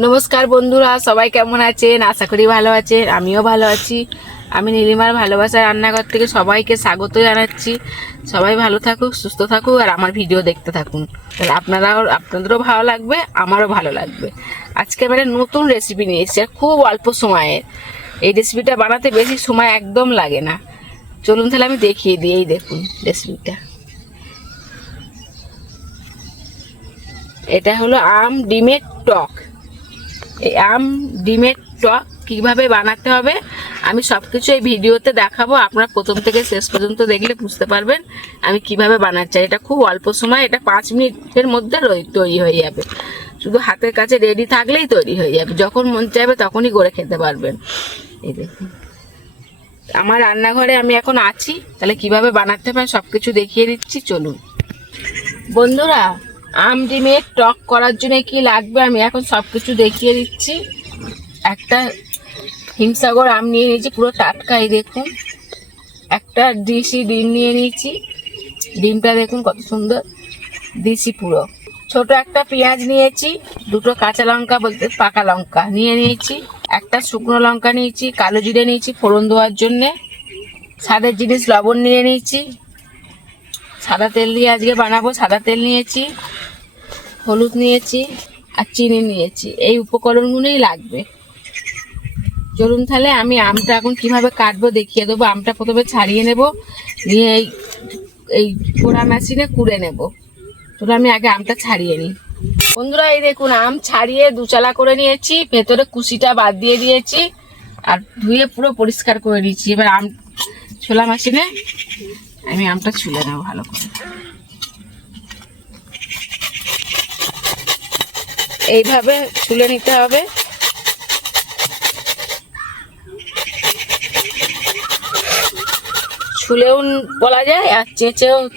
নমস্কার বন্ধুরা, সবাই কেমন আছেন? আশা করি ভালো আছেন। আমিও ভালো আছি। আমি নীলিমার ভালোবাসার রান্নাঘর থেকে সবাইকে স্বাগত জানাচ্ছি। সবাই ভালো থাকুক, সুস্থ থাকুক, আর আমার ভিডিও দেখতে থাকুন। তাহলে আপনাদেরও ভালো লাগবে, আমারও ভালো লাগবে। আজকে আমি একটা নতুন রেসিপি নিয়ে এসেছি, আর খুব অল্প সময়ের। এই রেসিপিটা বানাতে বেশি সময় একদম লাগে না। চলুন তাহলে আমি দেখিয়ে দিই। এই দেখুন রেসিপিটা। এটা হলো আম ডিমের টক। এই আম ডিমের টক কিভাবে বানাতে হবে আমি সবকিছু এই ভিডিওতে দেখাবো। আপনারা প্রথম থেকে শেষ পর্যন্ত দেখলে বুঝতে পারবেন আমি কিভাবে বানাচ্ছি। এটা খুব অল্প সময়, এটা 5 মিনিটের মধ্যে তৈরি হয়ে যাবে। শুধু হাতের কাছে রেডি থাকলেই তৈরি হয়ে যাবে। যখন মন চাইবে তখনই করে খেতে পারবেন। এই দেখুন আমার রান্নাঘরে আমি এখন আছি। তাহলে কিভাবে বানাতে হবে সবকিছু দেখিয়ে দিচ্ছি, চলুন বন্ধুরা। আম ডিমের টক করার জন্য কি লাগবে আমি এখন সবকিছু দেখিয়ে দিচ্ছি। একটা হিমসাগর আম নিয়ে নিয়েছি, পুরো টাটকা। এই দেখুন একটা দেশি ডিম নিয়ে নিয়েছি। ডিমটা দেখুন কত সুন্দর দেশি পুরো। ছোট একটা পেঁয়াজ নিয়েছি, দুটো কাঁচা লঙ্কা বলতে পাকা লঙ্কা নিয়ে নিয়েছি, একটা শুকনো লঙ্কা নিয়েছি, কালো জিরে নিয়েছি ফোড়ন দেওয়ার জন্যে, স্বাদের জিনিস লবণ নিয়ে নিয়েছি, সাদা তেল দিয়ে আজকে বানাবো, সাদা তেল নিয়েছি, হলুদ নিয়েছি, আর চিনি নিয়েছি। এই উপকরণগুলোই লাগবে। চলুন তাহলে আমি আমটা এখন কিভাবে কাটবো দেখিয়ে দেবো। আমটা প্রথমে ছাড়িয়ে নেব, নিয়ে এই কোড়া মেশিনে কুড়ে নেব। তো আমি আগে আমটা ছাড়িয়ে নিই। বন্ধুরা এই দেখুন আম ছাড়িয়ে দুচালা করে নিয়েছি, ভেতরে কুশিটা বাদ দিয়ে দিয়েছি, আর ধুয়ে পুরো পরিষ্কার করে নিয়েছি। এবার আম ছোলা মেশিনে আমি আমটা ছুলে নেব ভালো করে। এইভাবে ছুলে নিতে হবে। ছুলেও বলা যায়, আর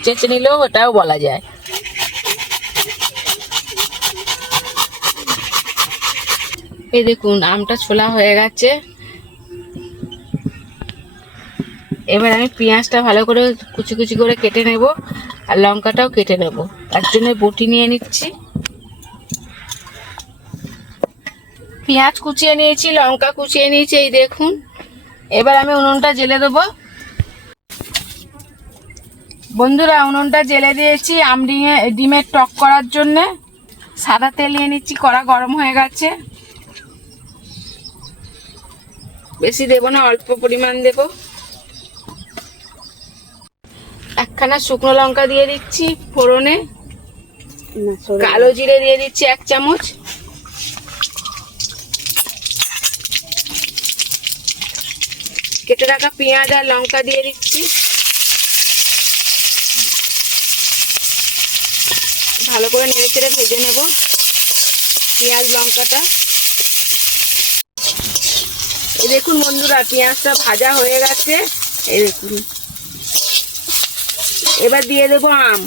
চেঁচে নিলেও ওটাও বলা যায়। এই দেখুন আমটা ছোলা হয়ে গেছে। এবার আমি পেঁয়াজটা ভালো করে কুচি কুচি করে কেটে নেব, আর লঙ্কাটাও কেটে নেব। তার জন্য বটি নিয়ে নিচ্ছি। পেঁয়াজ কুচিয়ে নিয়েছি, লঙ্কা কুচিয়ে নিয়েছি। এই দেখুন এবার আমি উনুনটা জ্বেলে দেবো। বন্ধুরা উনুনটা জ্বেলে দিয়েছি আম ডিমের টক করার জন্যে। সাদা তেল নিয়ে নিচ্ছি, কড়া গরম হয়ে গেছে। বেশি দেবো না, অল্প পরিমাণ দেব। একখানা শুকনো লঙ্কা দিয়ে দিচ্ছি ফোড়নে, কালো জিরে দিয়ে দিচ্ছি 1 চামচ, কেটে রাখা পেঁয়াজ আর লঙ্কা দিয়ে দিচ্ছি। ভালো করে নেড়ে চেড়ে ভেজে নেব পেঁয়াজ লঙ্কাটা। এই দেখুন বন্ধুরা পেঁয়াজটা ভাজা হয়ে গেছে। এই দেখুন এবার দিয়ে দেবো আম।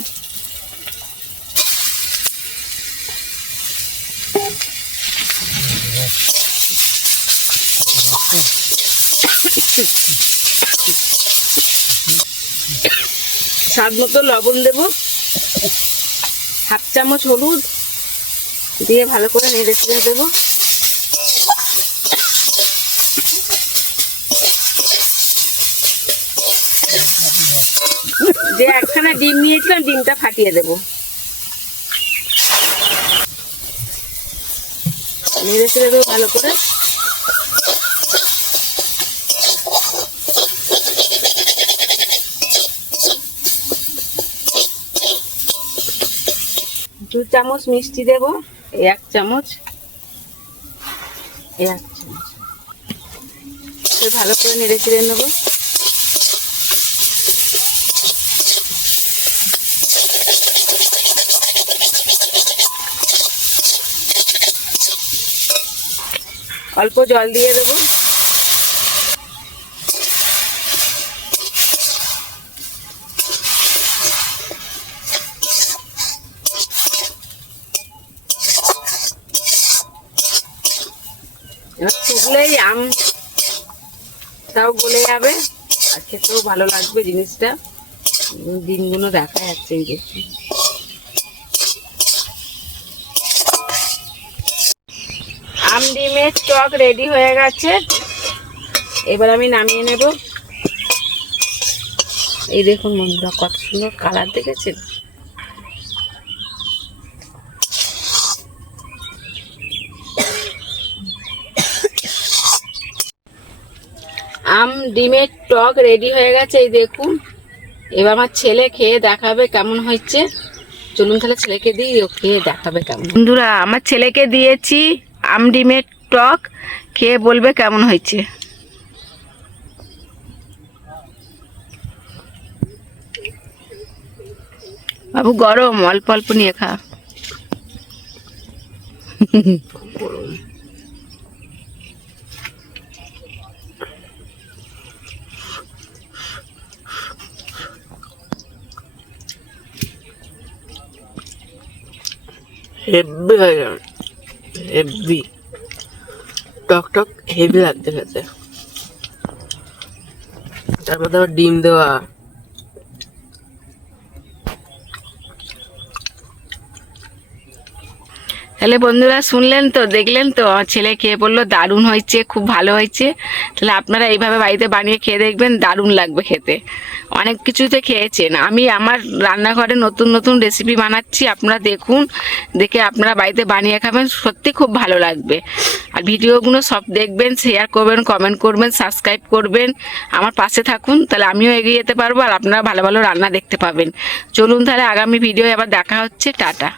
স্বাদ মতো লবণ দেব, 1/2 চামচ হলুদ দিয়ে ভালো করে নেড়ে চেড়ে দেবো। যে একখানা ডিম নিয়েছিলাম ডিমটা ফাটিয়ে দেবো। নেড়ে চেড়ে দেবো ভালো করে। দু চামচ মিষ্টি দেব, 1 চামচ, 1 চামচ ভালো করে নেড়ে চেড়ে নেবো। অল্প জল দিয়ে দেবো। এবার ফুটলেই আমটাও গলে যাবে, আর খেতেও ভালো লাগবে জিনিসটা। দিনগুলো দেখা যাচ্ছে। এই দেখুন আম ডিমের টক রেডি হয়ে গেছে, এবার আমি নামিয়ে নেব। এই দেখুন বন্ধুরা, কত সুন্দর কালার দেখেছেন। আম ডিমের টক রেডি হয়ে গেছে, এই দেখুন। এবার আমার ছেলে খেয়ে দেখাবে কেমন হয়েছে। চলুন তাহলে ছেলেকে দিই, ও খেয়ে দেখাবে কেমন। বন্ধুরা, আমার ছেলেকে দিয়েছি আম ডিমের টক, খেয়ে বলবে কেমন হয়েছে। বাবু গরম, অল্প অল্প নিয়ে খা। হেভি হয়ে যাবে, হেভি টক টক হেভি লাগছে খেতে। তার মধ্যে আবার ডিম দেওয়া। তাহলে বন্ধুরা শুনলেন তো, দেখলেন তো, আমার ছেলে খেয়ে বললো দারুণ হয়েছে, খুব ভালো হয়েছে। তাহলে আপনারা এইভাবে বাড়িতে বানিয়ে খেয়ে দেখবেন, দারুণ লাগবে খেতে। অনেক কিছুতে খেয়েছেন, আমি আমার রান্নাঘরে নতুন নতুন রেসিপি বানাচ্ছি, আপনারা দেখুন, দেখে আপনারা বাড়িতে বানিয়ে খাবেন, সত্যি খুব ভালো লাগবে। আর ভিডিওগুলো সব দেখবেন, শেয়ার করবেন, কমেন্ট করবেন, সাবস্ক্রাইব করবেন, আমার পাশে থাকুন, তাহলে আমিও এগিয়ে যেতে পারবো আর আপনারা ভালো ভালো রান্না দেখতে পাবেন। চলুন তাহলে আগামী ভিডিও আবার দেখা হচ্ছে, টাটা।